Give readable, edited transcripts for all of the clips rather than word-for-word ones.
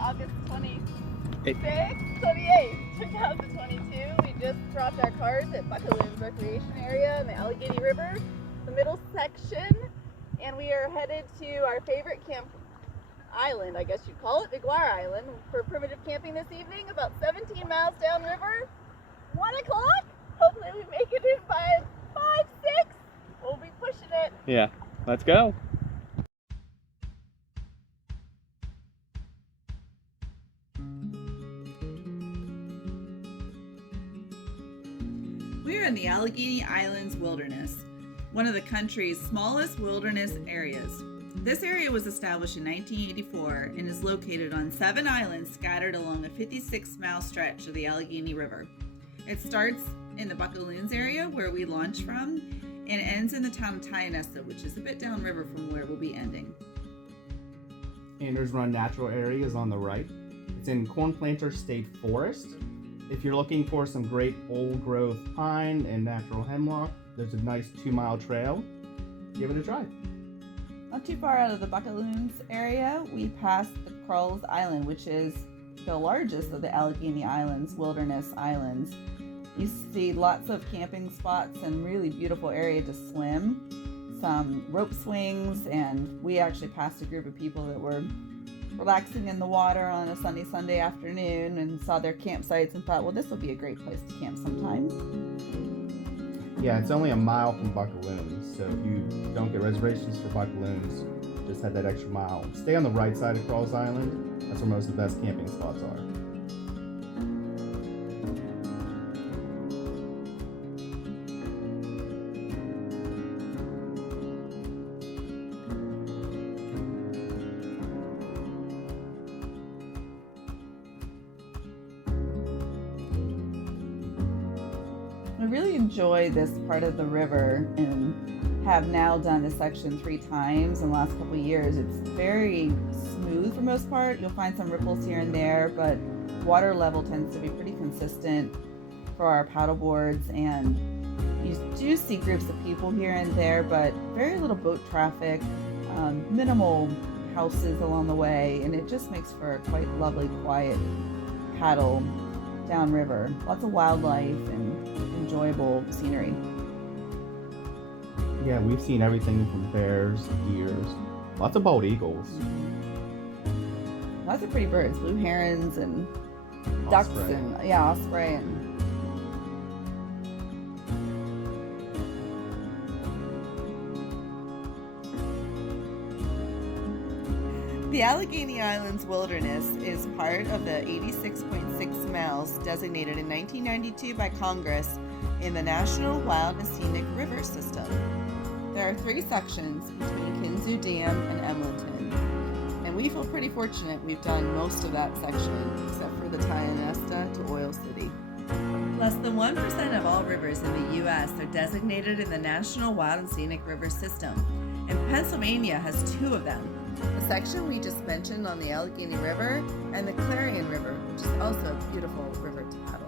August 28th, 2022. We just dropped our cards at Buckaloons Recreation Area in the Allegheny River, the middle section, and we are headed to our favorite camp island, I guess you'd call it, McGuire Island, for primitive camping this evening, about 17 miles downriver, 1 o'clock. Hopefully we make it in by 5, 6. We'll be pushing it. Yeah, let's go. We're in the Allegheny Islands wilderness, one of the country's smallest wilderness areas. This area was established in 1984 and is located on 7 islands scattered along a 56-mile stretch of the Allegheny River. It starts in the Buckaloons area, where we launch from, and ends in the town of Tidioute, which is a bit downriver from where we'll be ending. Anders Run Natural Area is on the right. It's in Corn Planter State Forest. If you're looking for some great old growth pine and natural hemlock, there's a nice 2-mile trail. Give it a try. Not too far out of the Buckaloons area, we passed the Crulls Island, which is the largest of the Allegheny Islands wilderness islands. You see lots of camping spots and really beautiful area to swim, some rope swings, and we actually passed a group of people that were relaxing in the water on a sunny Sunday afternoon and saw their campsites and thought, well, this will be a great place to camp sometime. Yeah, it's only a mile from Buckaloons, so if you don't get reservations for Buckaloons, just head that extra mile. Stay on the right side of Crulls Island. That's where most of the best camping spots are. I really enjoy this part of the river and have now done this section 3 times in the last couple of years. It's very smooth for most part. You'll find some ripples here and there, but water level tends to be pretty consistent for our paddle boards, and you do see groups of people here and there, but very little boat traffic, minimal houses along the way, and it just makes for a quite lovely, quiet paddle downriver. Lots of wildlife and enjoyable scenery. Yeah, we've seen everything from bears, deers, lots of bald eagles. Lots of pretty birds, blue herons and ducks Osprey. and osprey and the Allegheny Islands wilderness is part of the 86.6 miles designated in 1992 by Congress in the National Wild and Scenic River System. There are 3 sections between Kinzoo Dam and Emlenton, and we feel pretty fortunate we've done most of that section, except for the Tidioute to Oil City. Less than 1% of all rivers in the U.S. are designated in the National Wild and Scenic River System, and Pennsylvania has 2 of them. The section we just mentioned on the Allegheny River and the Clarion River, which is also a beautiful river to paddle.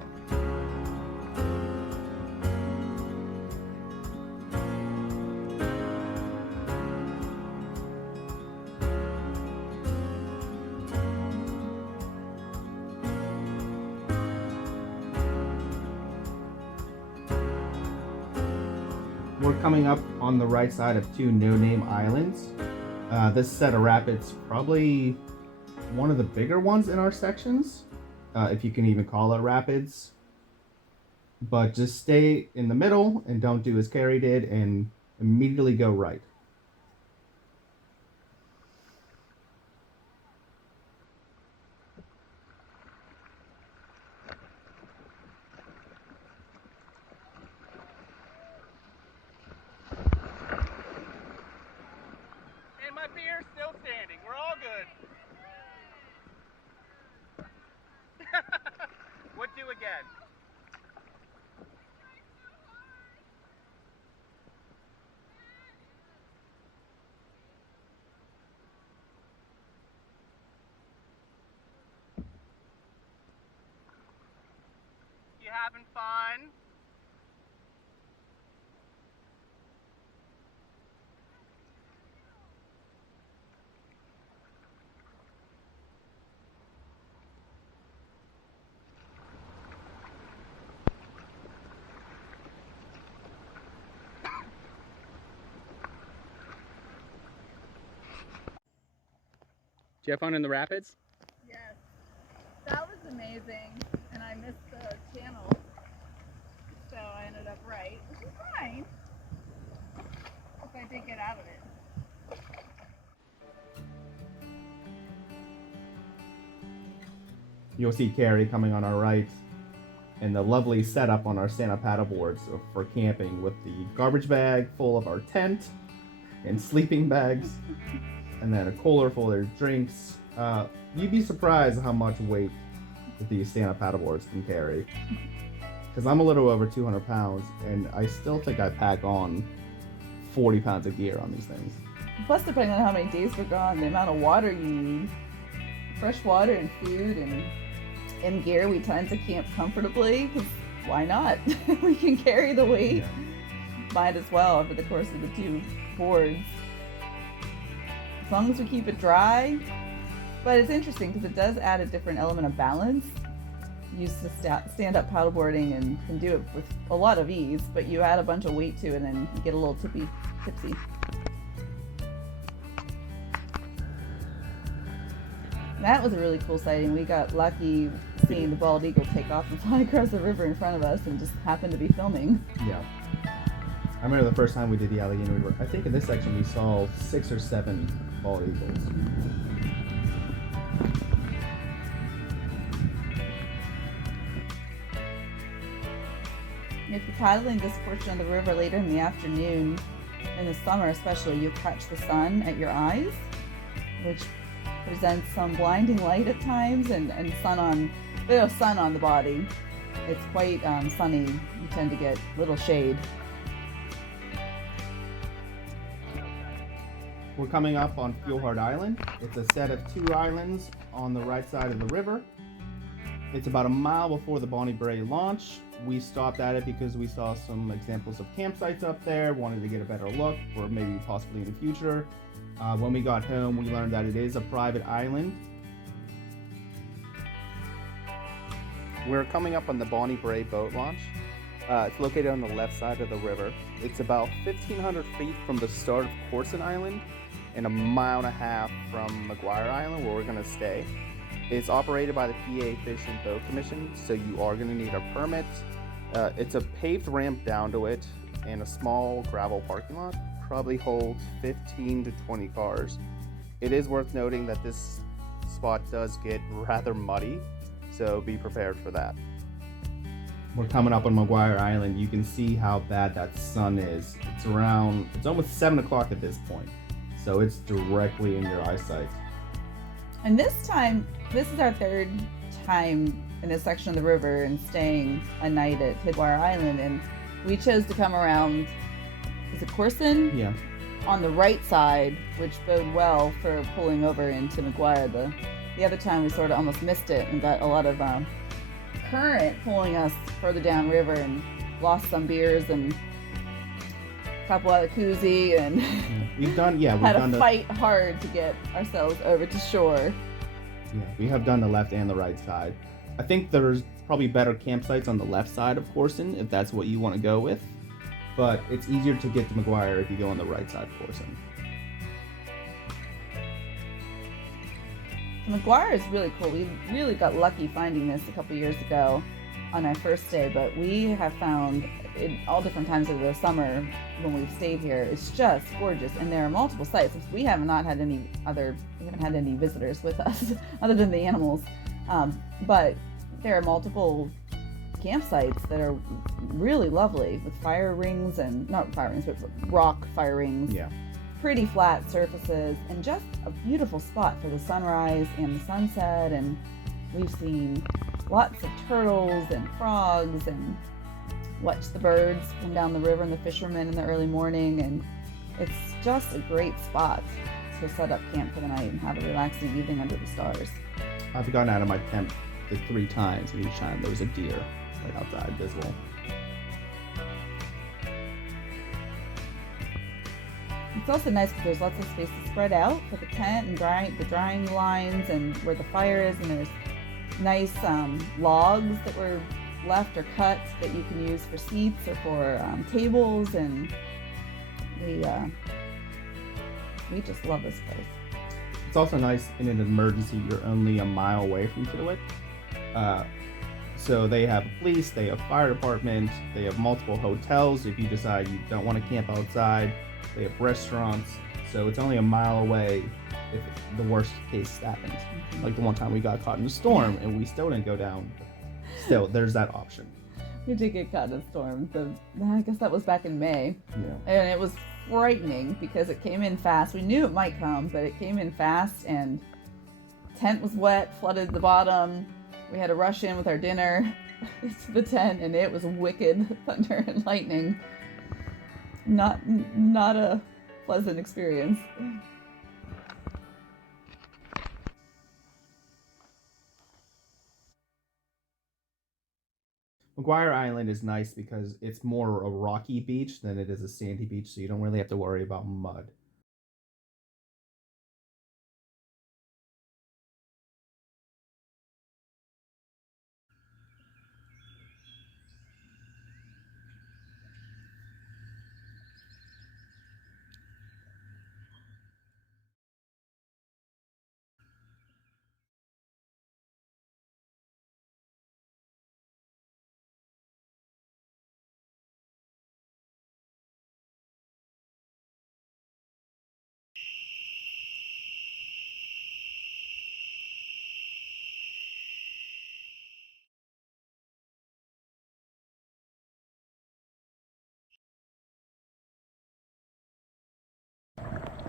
We're coming up on the right side of 2 no-name islands. This set of rapids, probably one of the bigger ones in our sections, if you can even call it rapids. But just stay in the middle and don't do as Carrie did and immediately go right. still standing. We're all good. What do again? You having fun? Did you have fun in the rapids? Yes, that was amazing, and I missed the channel, so I ended up right, which is fine, if I did get out of it. You'll see Carrie coming on our right, and the lovely setup on our stand-up paddleboards for camping with the garbage bag full of our tent and sleeping bags, and then a cooler full of their drinks. You'd be surprised how much weight these stand-up paddleboards can carry. Because I'm a little over 200 pounds, and I still think I pack on 40 pounds of gear on these things. Plus, depending on how many days we're gone, the amount of water you need, fresh water and food and gear, we tend to camp comfortably, because why not? We can carry the weight. Yeah. Might as well over the course of the 2 boards. As long as we keep it dry. But it's interesting because it does add a different element of balance. You use the stand-up paddleboarding and can do it with a lot of ease, but you add a bunch of weight to it and you get a little tipsy. That was a really cool sighting. We got lucky seeing the bald eagle take off and fly across the river in front of us and just happened to be filming. Yeah. I remember the first time we did the Allegheny River. I think in this section we saw 6 or 7 bald eagles. If you're paddling this portion of the river later in the afternoon, in the summer especially, you'll catch the sun at your eyes, which presents some blinding light at times and a bit of sun on the body. It's quite sunny. You tend to get little shade. We're coming up on Fuelhart Island. It's a set of 2 islands on the right side of the river. It's about a mile before the Brea launch. We stopped at it because we saw some examples of campsites up there, wanted to get a better look for maybe possibly in the future. When we got home, we learned that it is a private island. We're coming up on the Brea Boat Launch. It's located on the left side of the river. It's about 1,500 feet from the start of Crulls Island and a mile and a half from McGuire Island, where we're going to stay. It's operated by the PA Fish and Boat Commission, so you are going to need a permit. It's a paved ramp down to it and a small gravel parking lot. Probably holds 15 to 20 cars. It is worth noting that this spot does get rather muddy, so be prepared for that. We're coming up on McGuire Island. You can see how bad that sun is. It's almost 7 o'clock at this point, so it's directly in your eyesight. And this is our 3rd time in this section of the river and staying a night at Tiduotte Island, and we chose to come around, is it Corson? Yeah. On the right side, which bode well for pulling over into McGuire. The other time we sort of almost missed it and got a lot of current pulling us further downriver and lost some beers and a couple other koozie and We've done fight hard to get ourselves over to shore. Yeah, we have done the left and the right side. I think there's probably better campsites on the left side of Corson if that's what you want to go with, but it's easier to get to McGuire if you go on the right side of Corson. McGuire is really cool. We really got lucky finding this a couple years ago on our first day, but we have found it all different times of the summer when we've stayed here. It's just gorgeous, and there are multiple sites. We haven't had any visitors with us other than the animals, but there are multiple campsites that are really lovely with fire rings and not fire rings, but rock fire rings. Yeah. pretty flat surfaces, and just a beautiful spot for the sunrise and the sunset. And we've seen lots of turtles and frogs and watched the birds come down the river and the fishermen in the early morning. And it's just a great spot to set up camp for the night and have a relaxing evening under the stars. I've gone out of my tent 3 times, and each time there was a deer right outside visible. It's also nice because there's lots of space to spread out for the tent and the drying lines and where the fire is, and there's nice logs that were left or cut that you can use for seats or for tables, and we just love this place. It's also nice in an emergency, you're only a mile away from Tidioute. So they have police, they have fire department, they have multiple hotels if you decide you don't want to camp outside. They have restaurants, so it's only a mile away if the worst case happens. Like the one time we got caught in a storm and we still didn't go down. Still, there's that option. We did get caught in a storm, so I guess that was back in May. Yeah. And it was frightening because it came in fast. We knew it might come, but it came in fast, and tent was wet, flooded the bottom. We had to rush in with our dinner to the tent, and it was wicked thunder and lightning. Not a pleasant experience. McGuire Island is nice because it's more a rocky beach than it is a sandy beach, so you don't really have to worry about mud.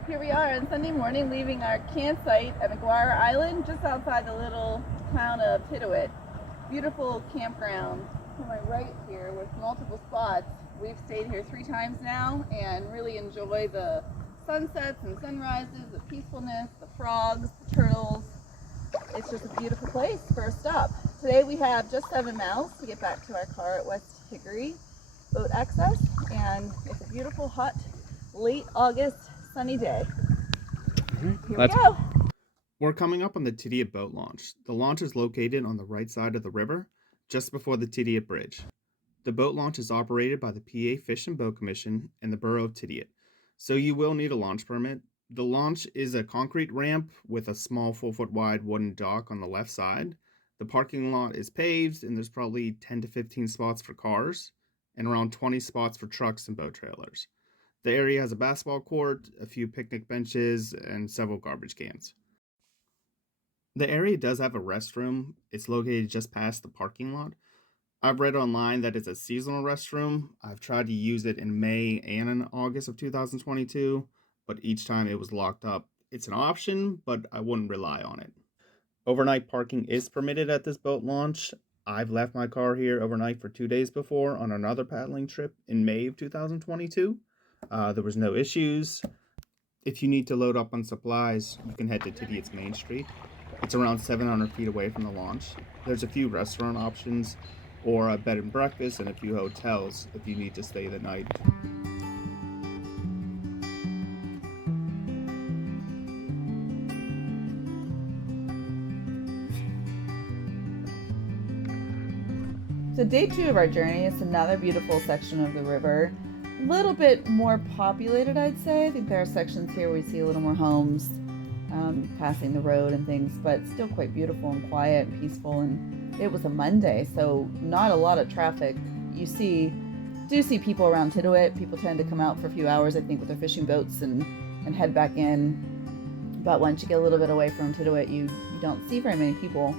Here we are on Sunday morning, leaving our campsite at McGuire Island, just outside the little town of Tidioute. Beautiful campground to my right here with multiple spots. We've stayed here 3 times now and really enjoy the sunsets and sunrises, the peacefulness, the frogs, the turtles. It's just a beautiful place for a stop. Today we have just 7 miles to get back to our car at West Hickory Boat Access, and it's a beautiful, hot, late August sunny day. Here we go. We're coming up on the Tidioute boat launch. The launch is located on the right side of the river, just before the Tidioute Bridge. The boat launch is operated by the PA Fish and Boat Commission and the Borough of Tidioute, so you will need a launch permit. The launch is a concrete ramp with a small 4-foot wide wooden dock on the left side. The parking lot is paved, and there's probably 10 to 15 spots for cars and around 20 spots for trucks and boat trailers. The area has a basketball court, a few picnic benches, and several garbage cans. The area does have a restroom. It's located just past the parking lot. I've read online that it's a seasonal restroom. I've tried to use it in May and in August of 2022, but each time it was locked up. It's an option, but I wouldn't rely on it. Overnight parking is permitted at this boat launch. I've left my car here overnight for 2 days before on another paddling trip in May of 2022. There was no issues. If you need to load up on supplies, you can head to Tidiotte's Main Street. It's around 700 feet away from the launch. There's a few restaurant options or a bed and breakfast and a few hotels if you need to stay the night. So day 2 of our journey is another beautiful section of the river. A little bit more populated, I'd say. I think there are sections here where we see a little more homes passing the road and things, but still quite beautiful and quiet and peaceful. And it was a Monday, so not a lot of traffic. You do see people around Tidioute. People tend to come out for a few hours, I think, with their fishing boats and head back in. But once you get a little bit away from Tidioute, you don't see very many people.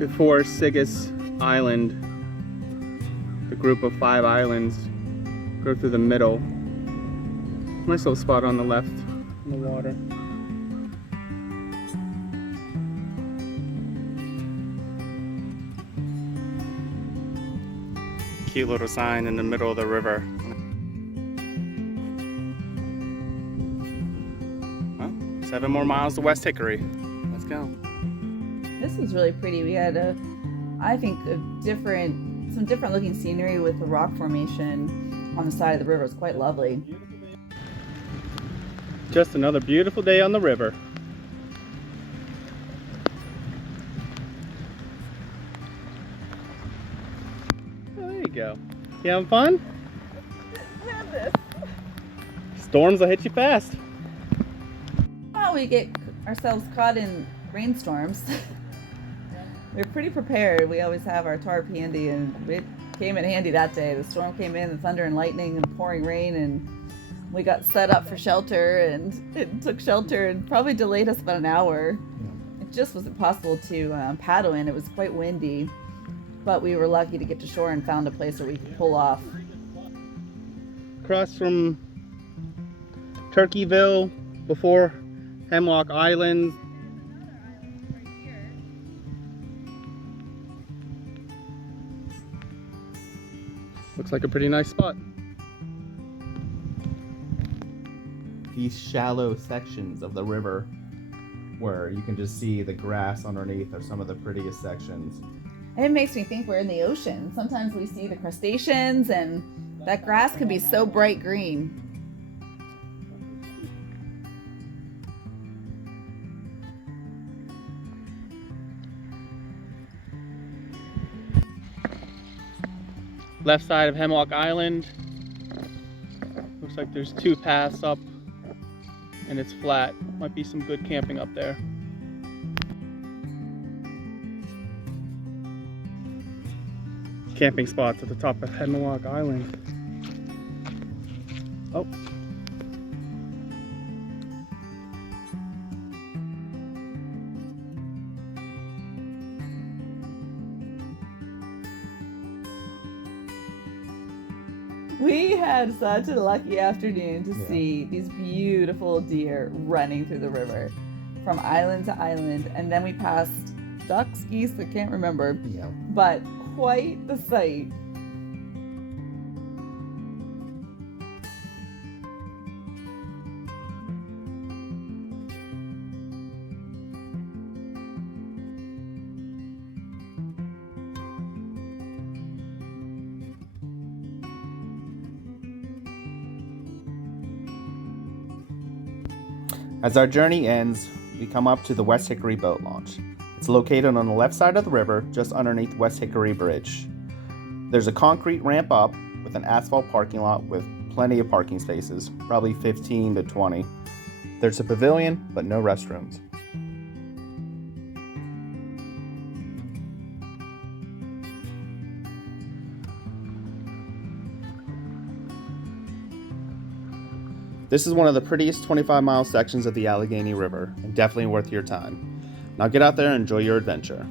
before Sigus Island, the group of 5 islands go through the middle. Nice little spot on the left in the water. Cute little sign in the middle of the river. Well, 7 more miles to West Hickory. Let's go. This was really pretty. We had I think some different looking scenery with the rock formation on the side of the river. It's quite lovely. Just another beautiful day on the river. Oh, there you go. You having fun? Have this. Storms will hit you fast. Oh, we get ourselves caught in rainstorms. We're pretty prepared. We always have our tarp handy, and it came in handy that day. The storm came in, the thunder and lightning and pouring rain, and we got set up for shelter, and it took shelter and probably delayed us about an hour. It just wasn't possible to paddle in. It was quite windy, but we were lucky to get to shore and found a place where we could pull off. Across from Turkeyville, before Hemlock Island. Looks like a pretty nice spot. These shallow sections of the river where you can just see the grass underneath are some of the prettiest sections. And it makes me think we're in the ocean. Sometimes we see the crustaceans, and that grass can be so bright green. Left side of Hemlock Island. Looks like there's 2 paths up and it's flat. Might be some good camping up there. Camping spots at the top of Hemlock Island. Oh. We had such a lucky afternoon to see these beautiful deer running through the river from island to island, and then we passed ducks, geese, I can't remember, but quite the sight. As our journey ends, we come up to the West Hickory Boat Launch. It's located on the left side of the river, just underneath West Hickory Bridge. There's a concrete ramp up with an asphalt parking lot with plenty of parking spaces, probably 15 to 20. There's a pavilion, but no restrooms. This is one of the prettiest 25-mile sections of the Allegheny River, and definitely worth your time. Now get out there and enjoy your adventure.